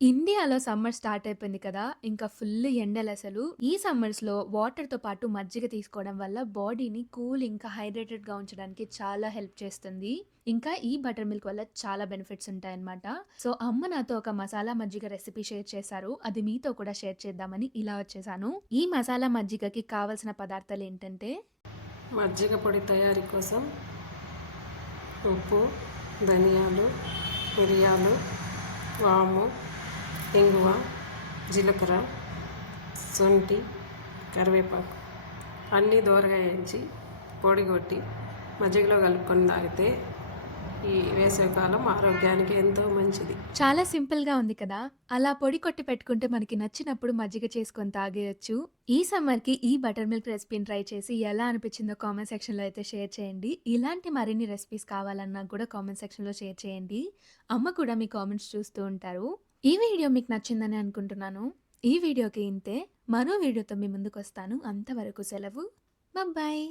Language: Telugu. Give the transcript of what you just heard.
ఇండియాలో సమ్మర్ స్టార్ట్ అయిపోయింది కదా! ఇంకా ఫుల్ ఎండలసలు. ఈ సమ్మర్స్‌లో వాటర్‌తో పాటు మజ్జిగ తీసుకోవడం వల్ల బాడీని కూల్ ఇంకా హైడ్రేటెడ్‌గా ఉంచడానికి చాలా హెల్ప్ చేస్తుంది. ఇంకా ఈ బటర్ మిల్క్ వల్ల చాలా బెనిఫిట్స్ ఉంటాయన్నమాట. సో, అమ్మ నాతో ఒక మసాలా మజ్జిగ రెసిపీ షేర్ చేశారు. అది మీతో కూడా షేర్ చేద్దామని ఇలా వచ్చేసాను. ఈ మసాలా మజ్జిగకి కావాల్సిన పదార్థాలేంటంటే మజ్జిగ పొడి తయారీ కోసం ఉప్పు, ధనియాలు, మిరియాలు, వాము, ఇంగువ, జీలకర్ర, శొంఠి, కరివేపాకు అన్నీ దోరగా వేయించి పొడి కొట్టి మజ్జిగలో కలుపుకొని తాగితే ఈ వేసవికాలం ఆరోగ్యానికి ఎంతో మంచిది. చాలా సింపుల్‌గా ఉంది కదా! అలా పొడి కొట్టి పెట్టుకుంటే మనకి నచ్చినప్పుడు మజ్జిగ చేసుకొని తాగేయొచ్చు. ఈ సమ్మర్‌కి ఈ బటర్ మిల్క్ రెసిపీని ట్రై చేసి ఎలా అనిపించిందో కామెంట్ సెక్షన్‌లో అయితే షేర్ చేయండి. ఇలాంటి మరిన్ని రెసిపీస్ కావాలన్నా కూడా కామెంట్ సెక్షన్‌లో షేర్ చేయండి. అమ్మ కూడా మీ కామెంట్స్ చూస్తూ ఉంటారు. ఈ వీడియో మీకు నచ్చిందని అనుకుంటున్నాను. ఈ వీడియోకి ఇంతే. మరో వీడియోతో మీ ముందుకొస్తాను. అంతవరకు సెలవు. బాయ్.